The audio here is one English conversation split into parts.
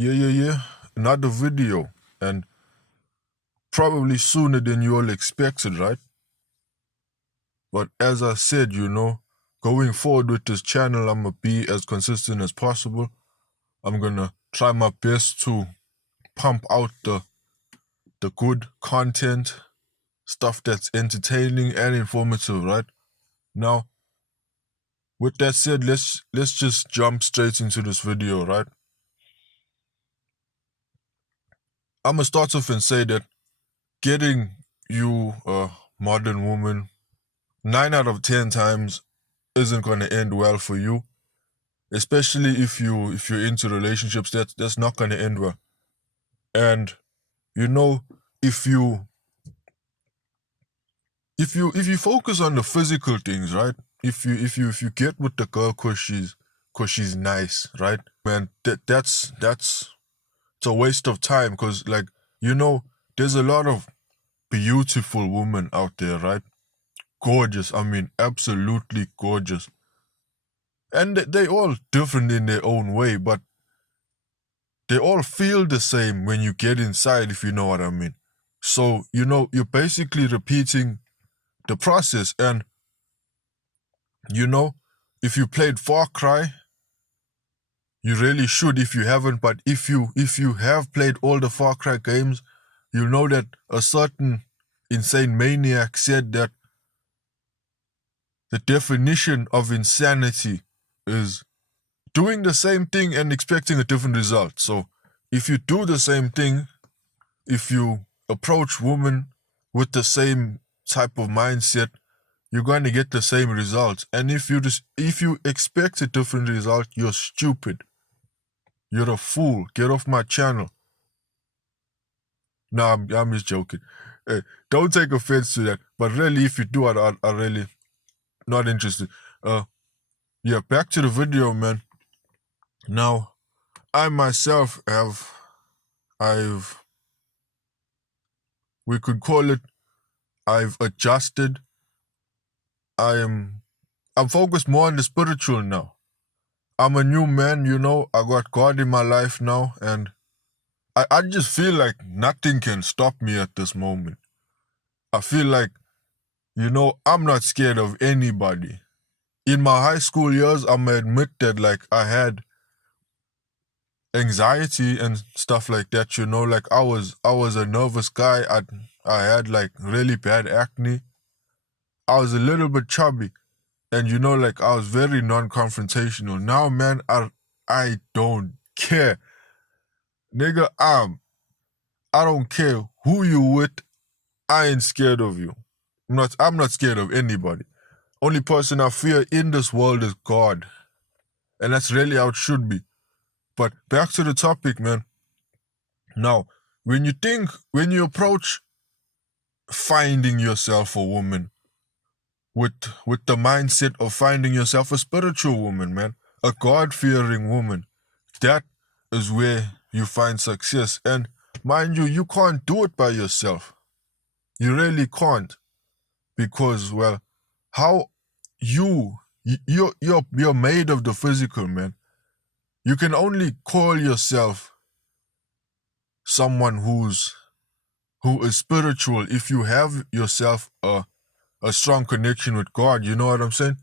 Another video, and probably sooner than you all expected, right? But as I said, going forward with this channel, I'm gonna be as consistent as possible. I'm gonna try my best to pump out the good content, stuff that's entertaining and informative, right? Now, with that said, let's just jump straight into this video, right? I'm gonna start off and say that getting you a modern woman 9 out of 10 times isn't gonna end well for you, especially if you're into relationships. That's not gonna end well. And if you focus on the physical things, right? If you get with the girl cause she's nice, right? Man, that's it's a waste of time, because there's a lot of beautiful women out there, right? Gorgeous. I mean, absolutely gorgeous. And they all different in their own way, but they all feel the same when you get inside, if you know what I mean. So, you're basically repeating the process. And, if you played Far Cry, you really should if you haven't. But if you have played all the Far Cry games, you know that a certain insane maniac said that the definition of insanity is doing the same thing and expecting a different result. So if you do the same thing, if you approach women with the same type of mindset, you're going to get the same results. And if you expect a different result, you're stupid. You're a fool. Get off my channel. No, I'm just joking. Hey, don't take offense to that. But really, if you do, I really not interested. Yeah, back to the video, man. Now, I myself we could call it, I've adjusted. I'm focused more on the spiritual now. I'm a new man, I got God in my life now, and I just feel like nothing can stop me at this moment. I feel like, I'm not scared of anybody. In my high school years, I'm gonna admit that, I had anxiety and stuff like that, I was a nervous guy. I had really bad acne. I was a little bit chubby, and I was very non-confrontational. Now, man, I don't care. Nigga, I don't care who you with. I ain't scared of you. I'm not scared of anybody. Only person I fear in this world is God. And that's really how it should be. But back to the topic, man. Now, when you approach finding yourself a woman with the mindset of finding yourself a spiritual woman, man, a God-fearing woman, that is where you find success. And mind you, you can't do it by yourself. You really can't. Because, well, how you're made of the physical, man. You can only call yourself someone who is spiritual if you have yourself a strong connection with God. You know what I'm saying?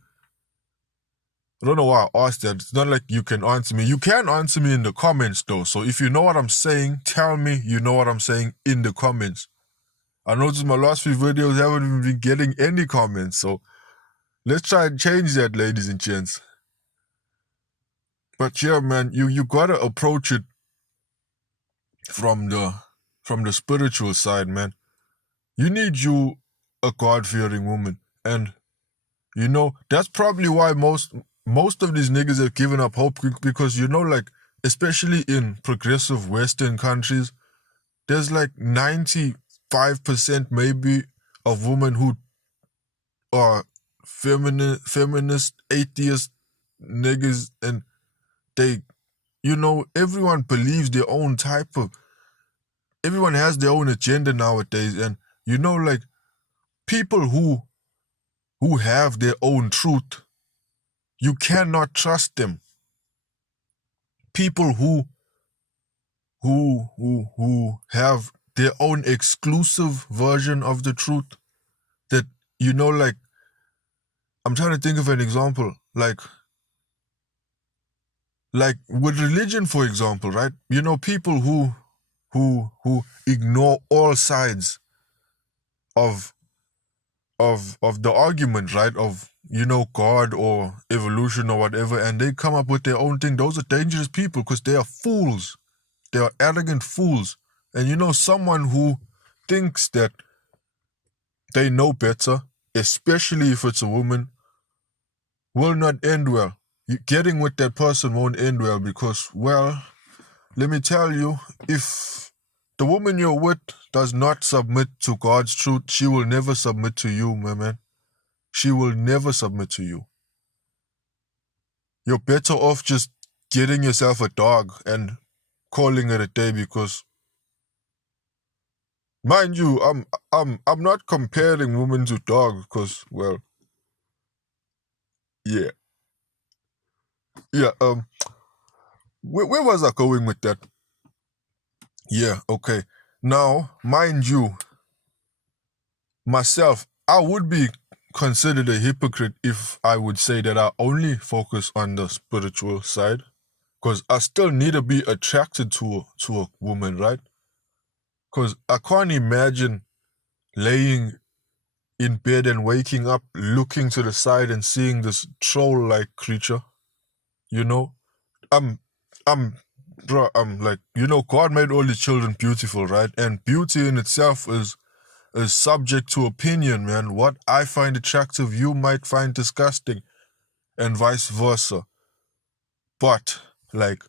I don't know why I asked that. It's not like you can answer me. You can answer me in the comments, though. So if you know what I'm saying, tell me you know what I'm saying in the comments. I noticed my last few videos haven't even been getting any comments. So let's try and change that, ladies and gents. But yeah, man, you gotta approach it from the spiritual side, man. You need a God-fearing woman. And that's probably why most of these niggas have given up hope, because especially in progressive Western countries, there's 95% maybe of women who are feminist, atheist niggas, and they, everyone believes their own type of, everyone has their own agenda nowadays, and people who have their own truth, you cannot trust them. People who who have their own exclusive version of the truth. That, you know, like, I'm trying to think of an example, like with religion, for example, right? You know, people who ignore all sides of the argument, right? Of, you know, God or evolution or whatever, and they come up with their own thing. Those are dangerous people because they are fools. They are arrogant fools. And you know, someone who thinks that they know better, especially if it's a woman, will not end well. Getting with that person won't end well because, well, let me tell you, if the woman you're with does not submit to God's truth, she will never submit to you, my man. She will never submit to you. You're better off just getting yourself a dog and calling it a day because, mind you, I'm not comparing women to dogs because, well, yeah. Yeah, where was I going with that? Yeah, okay. Now, mind you, myself, I would be considered a hypocrite if I would say that I only focus on the spiritual side, because I still need to be attracted to a woman, right? Because I can't imagine laying in bed and waking up, looking to the side and seeing this troll-like creature, you know? I'm like, you know, God made all his children beautiful, right? And beauty in itself is subject to opinion, man. What I find attractive, you might find disgusting, and vice versa. But, like,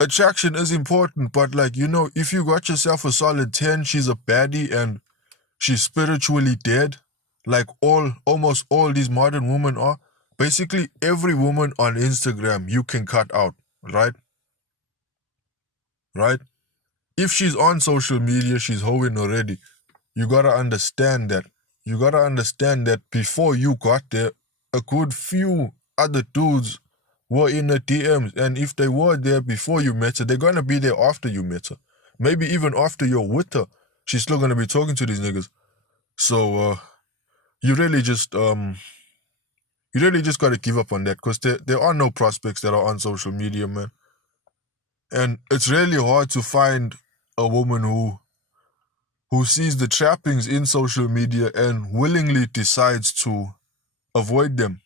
attraction is important, but, like, you know, if you got yourself a solid 10, she's a baddie and she's spiritually dead, like almost all these modern women are. Basically, every woman on Instagram you can cut out, right? Right? If she's on social media, she's hoeing already. You gotta understand that. You gotta understand that before you got there, a good few other dudes were in the DMs. And if they were there before you met her, they're gonna be there after you met her. Maybe even after you're with her, she's still gonna be talking to these niggas. So you really just gotta give up on that, because there are no prospects that are on social media, man. And it's really hard to find a woman who sees the trappings in social media and willingly decides to avoid them.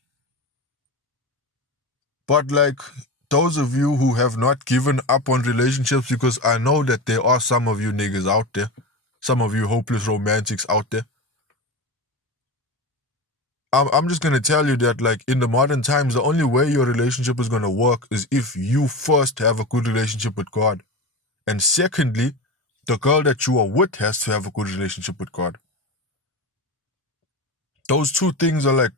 But, like, those of you who have not given up on relationships, because I know that there are some of you niggas out there, some of you hopeless romantics out there, I'm just gonna tell you that, like, in the modern times, the only way your relationship is gonna work is if you first have a good relationship with God. And secondly, the girl that you are with has to have a good relationship with God. Those two things are like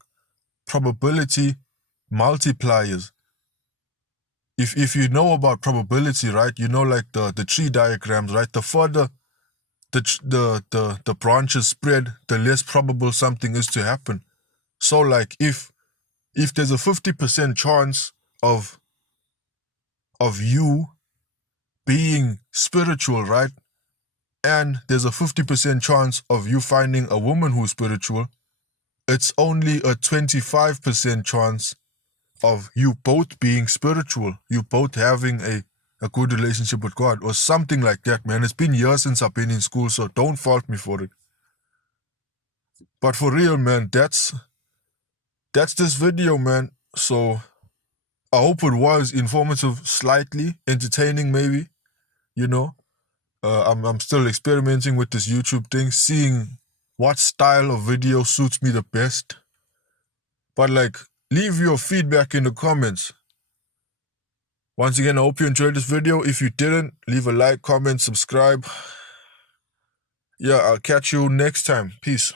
probability multipliers. If you know about probability, right, you know, like the tree diagrams, right, the further the branches spread, the less probable something is to happen. So, like, if there's a 50% chance of you being spiritual, right, and there's a 50% chance of you finding a woman who's spiritual, it's only a 25% chance of you both being spiritual, you both having a good relationship with God, or something like that, man. It's been years since I've been in school, so don't fault me for it. But for real, man, that's this video, man. So I hope it was informative, slightly entertaining, maybe, you know. I'm still experimenting with this YouTube thing, seeing what style of video suits me the best. But, like, leave your feedback in the comments. Once again, I hope you enjoyed this video. If you didn't, leave a like, comment, subscribe. Yeah, I'll catch you next time. Peace.